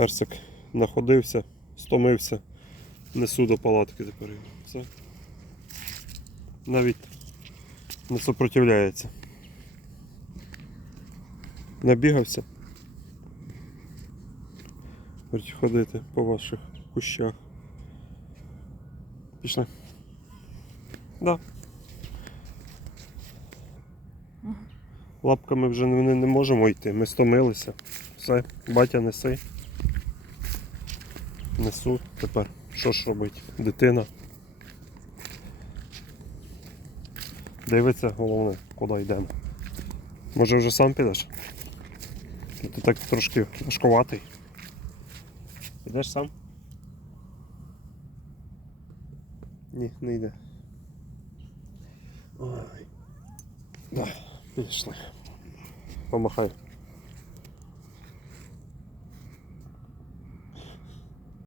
Персик находився, стомився, несу до палатки тепер. Все. Навіть не сопротивляється. Набігався. Будуть ходити по ваших кущах. Пішли. Да. Лапками вже не, не можемо йти, ми стомилися. Все, батя неси. Несу тепер. Що ж робить? Дитина. Дивиться, головне, куди йдемо. Може вже сам підеш? Ти так трошки важкуватий. Підеш сам? Ні, не йде. Ой. Да, пішли. Помахай.